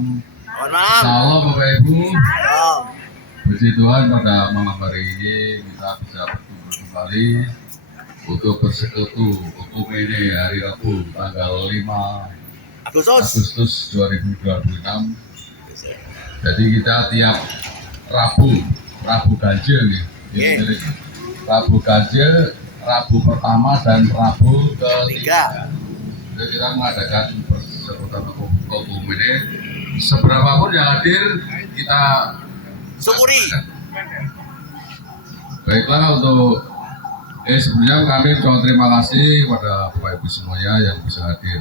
malam. Selamat malam. Salam Bapak Ibu. Salam. Puji Tuhan pada malam hari ini kita bisa bertemu kembali untuk bersekutu hukum ini hari Rabu tanggal 5 Agustus 2026. Jadi kita tiap Rabu ganjil nih. Rabu ganjil, Rabu pertama dan Rabu ketiga. Jadi kita mengadakan persekutuan hukum ini. Seberapapun yang hadir kita syukuri. Baiklah, untuk sebelumnya kami ucapkan terima kasih kepada Bapak Ibu semuanya yang bisa hadir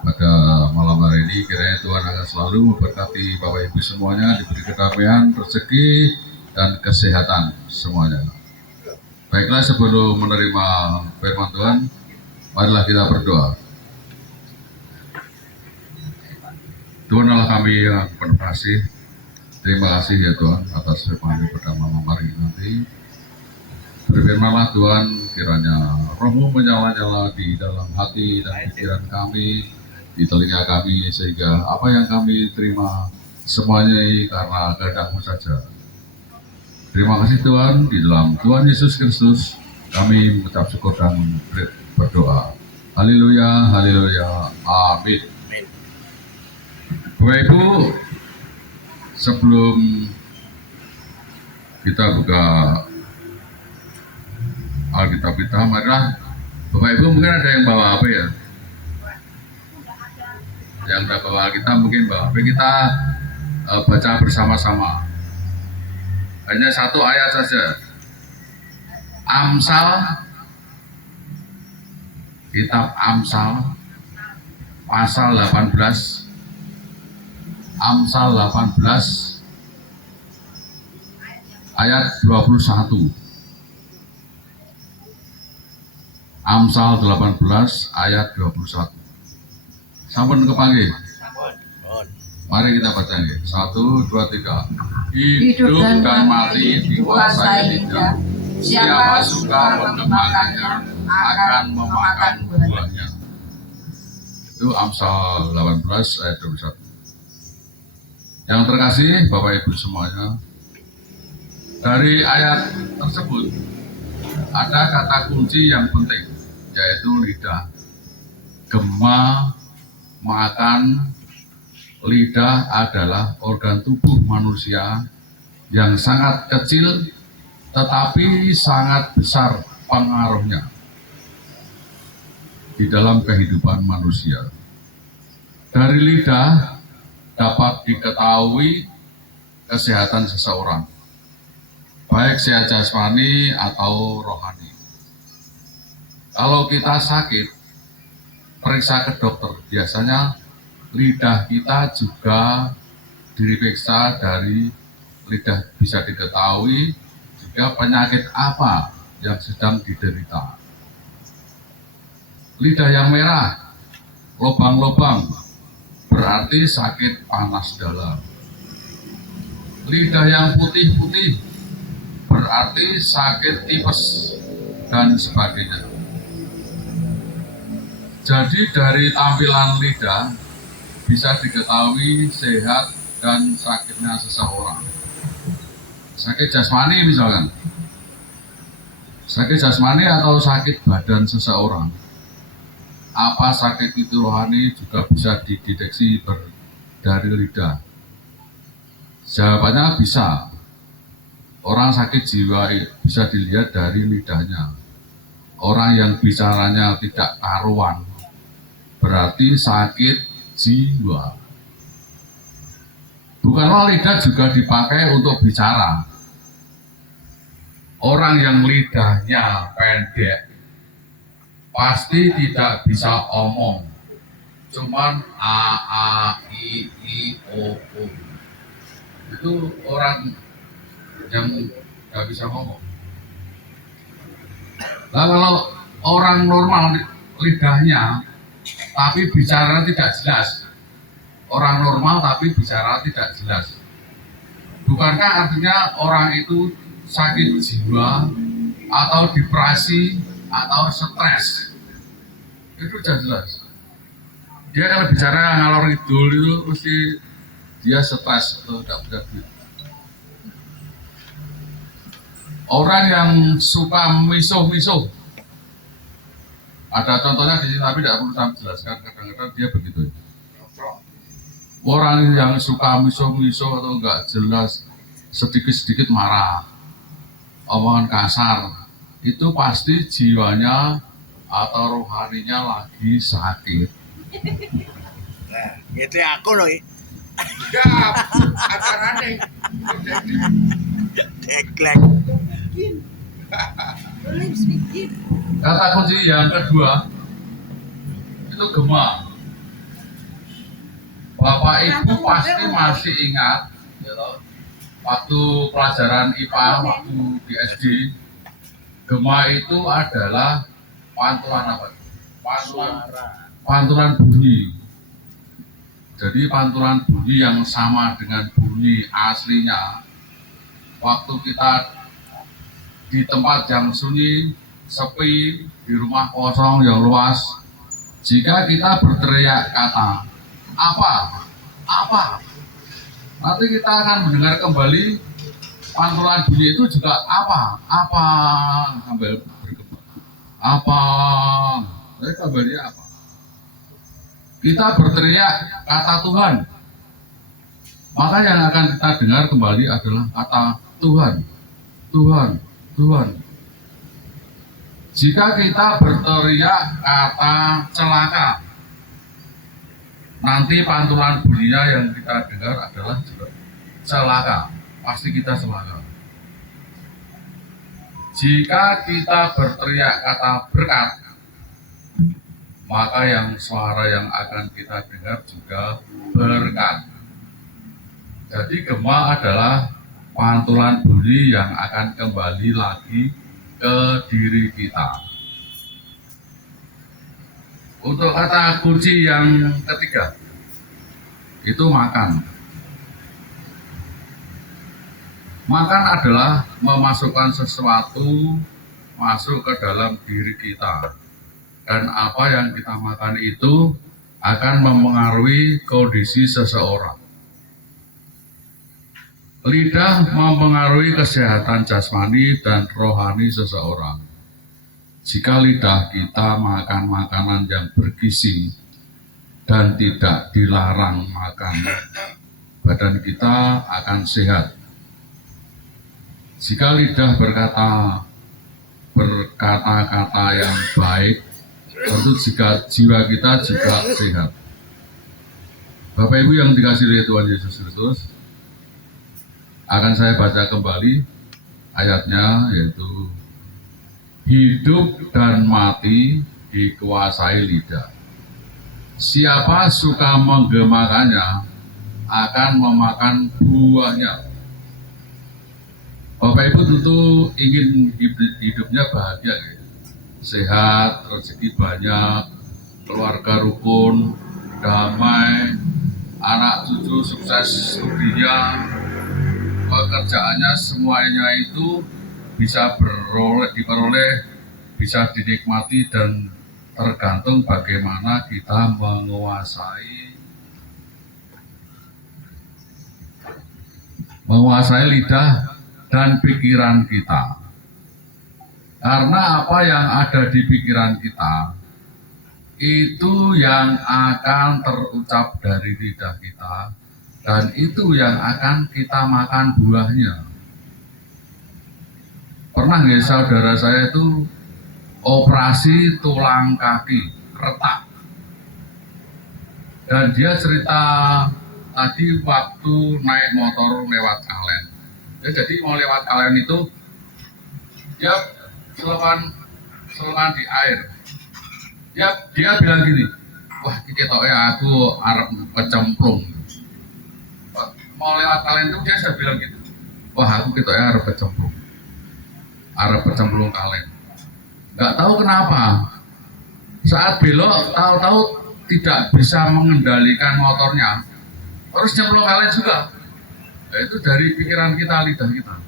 pada malam hari ini. Kiranya Tuhan akan selalu memberkati Bapak Ibu semuanya, diberi kedamaian, rezeki, dan kesehatan semuanya. Baiklah, sebelum menerima firman Tuhan, marilah kita berdoa. Tuhan Allah kami yang penuh kasih, terima kasih ya Tuhan atas firman pada malam hari ini nanti. Berfirmanlah Tuhan, kiranya Roh-Mu menyala-nyala di dalam hati dan pikiran kami, di telinga kami, sehingga apa yang kami terima semuanya karena kehendak-Mu saja. Terima kasih Tuhan, di dalam Tuhan Yesus Kristus kami mengucap syukur dan berdoa. Haleluya, haleluya, amin. Bapak Ibu, sebelum kita buka Alkitab kita, marilah Bapak Ibu mungkin ada yang bawa apa ya? Yang udah bawa Alkitab mungkin bawa apa? Kita baca bersama-sama. Hanya satu ayat saja. Amsal, kitab Amsal, pasal 18. Amsal 18 ayat 21. Amsal 18 ayat 21. Sampun kepanggih. Mari kita baca nih. 1, 2, 3. Hidup dan mati dikuasai lidah. Siapa suka mengembangkannya akan memakan buahnya. Itu Amsal 18 ayat 21. Yang terkasih Bapak Ibu semuanya, dari ayat tersebut ada kata kunci yang penting, yaitu lidah. Gema, makan. Lidah adalah organ tubuh manusia yang sangat kecil tetapi sangat besar pengaruhnya di dalam kehidupan manusia. Dari lidah dapat diketahui kesehatan seseorang, baik sehat jasmani atau rohani. Kalau kita sakit, periksa ke dokter. Biasanya lidah kita juga diperiksa, dari lidah bisa diketahui juga penyakit apa yang sedang diderita. Lidah yang merah, lubang-lubang, berarti sakit panas dalam. Lidah yang putih-putih berarti sakit tipes dan sebagainya. Jadi dari tampilan lidah bisa diketahui sehat dan sakitnya seseorang. Sakit jasmani misalkan, sakit jasmani atau sakit badan seseorang. Apa sakit itu rohani juga bisa dideteksi dari lidah. Jawabannya bisa. Orang sakit jiwa bisa dilihat dari lidahnya. Orang yang bicaranya tidak karuan berarti sakit jiwa. Bukanlah lidah juga dipakai untuk bicara. Orang yang lidahnya pendek pasti tidak bisa omong, cuman a, i, o. Itu orang yang nggak bisa ngomong. Nah, kalau orang normal lidahnya tapi bicara tidak jelas, orang normal tapi bicara tidak jelas, bukankah artinya orang itu sakit jiwa atau depresi atau stres? Itu sudah jelas. Dia kalau bicara ngalor ngidul itu mesti dia stres atau tidak punya duit. Orang yang suka misuh-misuh, ada contohnya di sini tapi tidak perlu saya jelaskan, kadang-kadang dia begitu. Orang yang suka misuh-misuh atau enggak jelas, sedikit-sedikit marah, omongan kasar, itu pasti jiwanya atau rohaninya lagi sakit. Nah, gitu aku loh. Siap, acarane. Deklek. Kata kunci yang kedua itu gema. Bapak Ibu pasti masih ingat ya toh, waktu pelajaran IPA waktu di SD, gema itu adalah pantulan apa? Pantulan bunyi. Jadi pantulan bunyi yang sama dengan bunyi aslinya. Waktu kita di tempat yang sunyi, sepi, di rumah kosong yang luas, jika kita berteriak kata apa, nanti kita akan mendengar kembali pantulan bunyi itu juga apa sambil bergema, jadi kembali apa? Kita berteriak kata Tuhan, maka yang akan kita dengar kembali adalah kata Tuhan, Tuhan, Tuhan. Jika kita berteriak kata celaka, nanti pantulan bunyinya yang kita dengar adalah celaka, pasti kita celaka. Jika kita berteriak kata berkat, maka yang suara yang akan kita dengar juga berkat. Jadi gema adalah pantulan bunyi yang akan kembali lagi ke diri kita. Untuk kata kunci yang ketiga, itu makan. Makan adalah memasukkan sesuatu masuk ke dalam diri kita. Dan apa yang kita makan itu akan mempengaruhi kondisi seseorang. Lidah mempengaruhi kesehatan jasmani dan rohani seseorang. Jika lidah kita makan makanan yang bergizi dan tidak dilarang makan, badan kita akan sehat. Jika lidah berkata-kata yang baik, tentu jika jiwa kita juga sehat. Bapak Ibu yang dikasihi oleh Tuhan Yesus Kristus, akan saya baca kembali ayatnya, yaitu hidup dan mati dikuasai lidah. Siapa suka menggemakannya akan memakan buahnya. Bapak Ibu tentu ingin hidupnya bahagia, ya? Sehat, rezeki banyak, keluarga rukun, damai, anak cucu sukses studinya, pekerjaannya, semuanya itu bisa diperoleh, bisa dinikmati, dan tergantung bagaimana kita menguasai lidah dan pikiran kita. Karena apa yang ada di pikiran kita itu yang akan terucap dari lidah kita, dan itu yang akan kita makan buahnya. Pernah nggak saudara saya itu operasi tulang kaki retak, dan dia cerita tadi waktu naik motor lewat Kalen. Ya, jadi mau lewat Kalen itu dia selokan di air. Dia bilang gini, wah ketoknya aku arep kecemplung. Mau lewat Kalen itu dia saya bilang gitu, wah aku ketoknya arep kecemplung Kalen. Nggak tahu kenapa saat belok tahu-tahu tidak bisa mengendalikan motornya, terus cemplung Kalen juga. Nah, itu dari pikiran kita, lidah kita.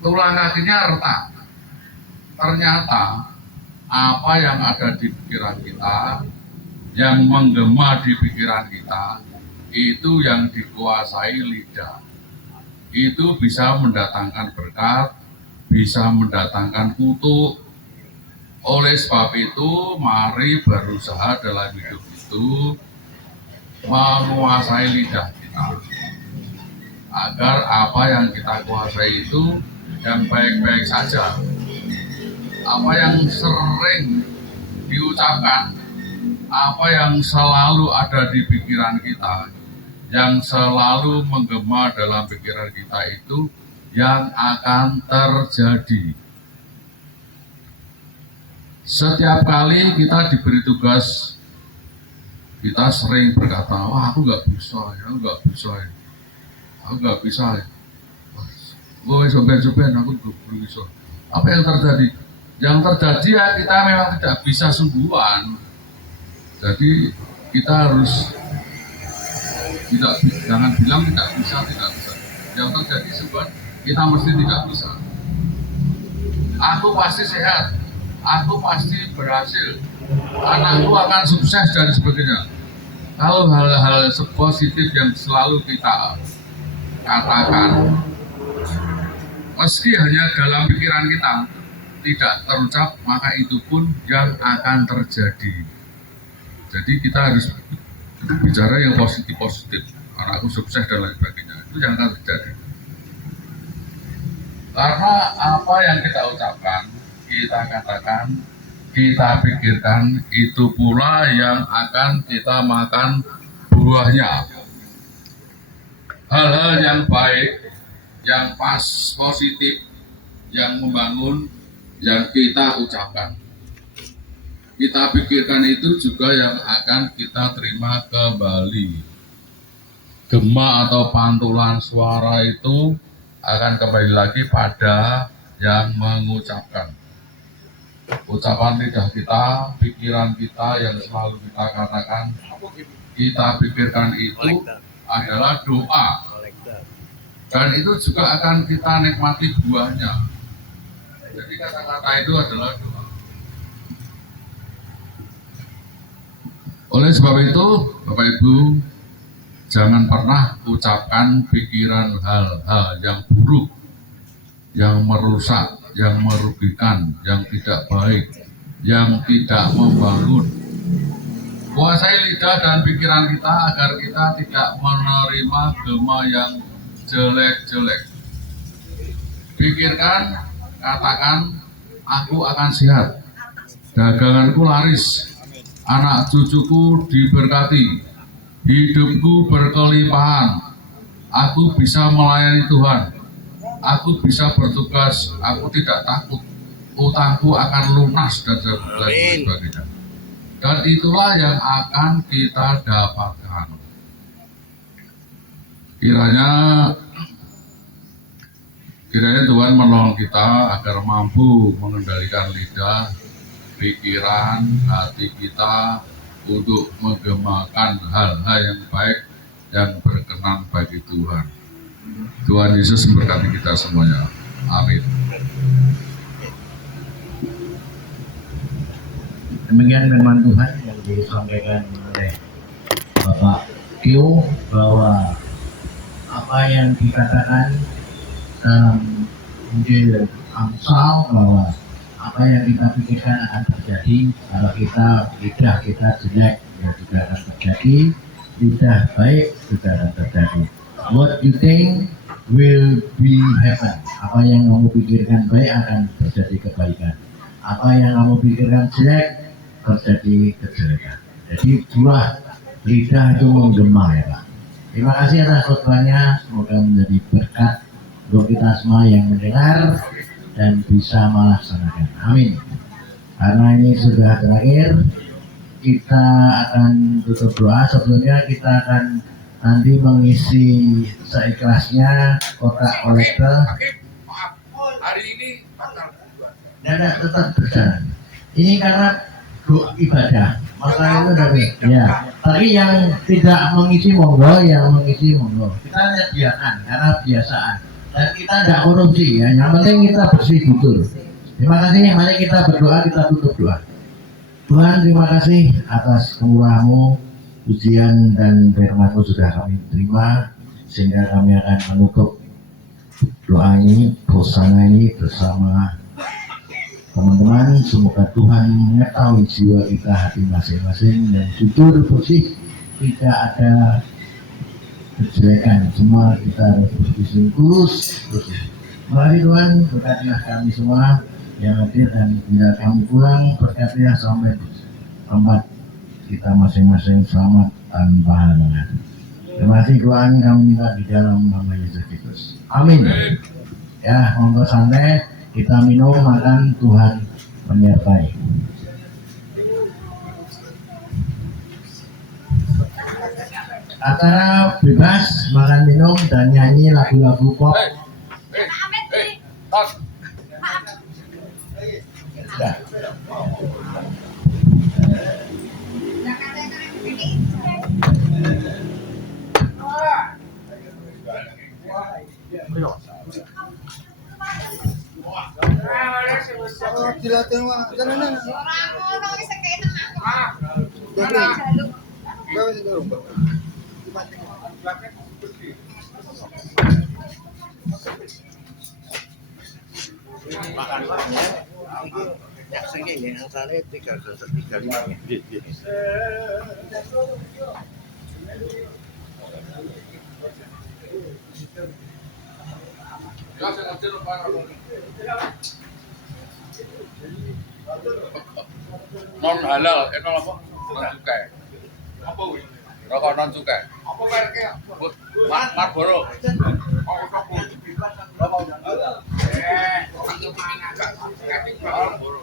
Tulang kakinya retak. Ternyata apa yang ada di pikiran kita, yang menggema di pikiran kita, itu yang dikuasai lidah. Itu bisa mendatangkan berkat, bisa mendatangkan kutuk. Oleh sebab itu, mari berusaha dalam hidup itu menguasai lidah kita, agar apa yang kita kuasai itu yang baik-baik saja. Apa yang sering diucapkan, apa yang selalu ada di pikiran kita, yang selalu menggema dalam pikiran kita itu yang akan terjadi. Setiap kali kita diberi tugas, kita sering berkata, wah aku nggak bisa, aku nggak bisa, aku nggak bisa. Wah soben-soben aku nggak bisa. Apa yang terjadi? Yang terjadi ya kita memang tidak bisa sungguhan. Jadi kita harus jangan bilang tidak bisa. Yang terjadi sungguhan kita mesti tidak bisa. Aku pasti sehat, aku pasti berhasil, anakku akan sukses dan sebagainya. Kalau hal-hal positif yang selalu kita katakan, meski hanya dalam pikiran kita tidak terucap, maka itu pun yang akan terjadi. Jadi kita harus bicara yang positif, anakku sukses dan lain sebagainya, itu yang akan terjadi. Karena apa yang kita ucapkan, kita katakan, kita pikirkan, itu pula yang akan kita makan buahnya. Hal-hal yang baik, yang pas, positif, yang membangun, yang kita ucapkan, kita pikirkan, itu juga yang akan kita terima kembali. Gema atau pantulan suara itu akan kembali lagi pada yang mengucapkan. Ucapan lidah kita, pikiran kita yang selalu kita katakan, kita pikirkan itu adalah doa. Dan itu juga akan kita nikmati buahnya. Jadi kata-kata itu adalah doa. Oleh sebab itu, Bapak Ibu, jangan pernah ucapkan pikiran hal-hal yang buruk, yang merusak, yang merugikan, yang tidak baik, yang tidak membangun. Kuasai lidah dan pikiran kita agar kita tidak menerima gema yang jelek-jelek. Pikirkan, katakan, aku akan sehat, daganganku laris, anak cucuku diberkati, hidupku berkelimpahan, aku bisa melayani Tuhan, aku bisa bertugas, aku tidak takut, utangku akan lunas dan sebagainya. Dan itulah yang akan kita dapatkan. Kiranya Tuhan menolong kita agar mampu mengendalikan lidah, pikiran, hati kita untuk menggemakan hal-hal yang baik yang berkenan bagi Tuhan. Tuhan Yesus memberkati kita semuanya. Amin. Demikian firman Tuhan yang disampaikan oleh Bapak Kio, bahwa apa yang dikatakan dalam Injil Amsal, bahwa apa yang kita pikirkan akan terjadi. Kalau lidah kita jelek, ya juga akan terjadi. Lidah baik juga akan terjadi. What you think will be happen. Apa yang kamu pikirkan baik akan terjadi kebaikan. Apa yang kamu pikirkan jelek terjadi kejelekan. Jadi buah lidah itu menggema, ya Pak. Terima kasih atas khotbahnya. Semoga menjadi berkat untuk kita semua yang mendengar dan bisa melaksanakan. Amin. Karena ini sudah terakhir, kita akan tutup doa. Sebelumnya kita akan nanti mengisi seikhlasnya kotak kolektor. Maaf, hari ini tanggal 2. Dan tetap berjalan. Ini karena doa ibadah. Maka itu dari ya. Tapi yang tidak mengisi monggo, yang mengisi monggo. Kita biarkan karena biasaan. Dan kita tidak korupsi ya. Yang penting kita bersih jujur. Terima kasih. Mari kita berdoa, kita tutup doa. Tuhan, terima kasih atas kemurahan-Mu ujian dan firman sudah kami terima, sehingga kami akan menutup doa ini, hosana ini bersama teman-teman. Semoga Tuhan mengetahui jiwa kita, hati masing-masing, dan jujur bersih, tidak ada kejelekan, semua kita harus bersih kudus bersih. Mari Tuhan berkatilah kami semua yang hadir, dan bila kami pulang berkatilah sampai tempat kita masing-masing selamat tanpa halangan. Terima kasih, doa ini kami minta di dalam nama Yesus Kristus. Amin. Ya, monggo santai, kita minum, makan, Tuhan menyertai. Acara bebas makan minum dan nyanyi lagu-lagu pop. Tos. Ya. Dilatih mah, jangan. Bawa sih dorong. Makan ya. Yang segini yang sana 335. Ya saya ngerti lu Pak. Non halal, non apa? Non cukai. Apa wih? Rokok non cukai. Apa mereknya? Marlboro. Oh, rokok. Marlboro. Marlboro.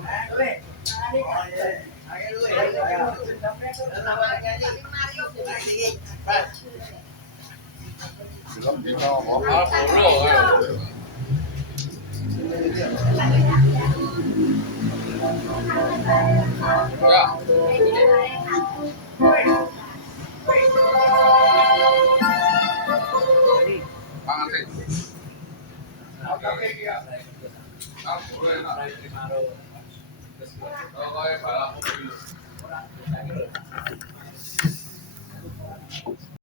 Ya. Pangan sih. Oke ya. Marlboro enak. Rokoknya balap mobil.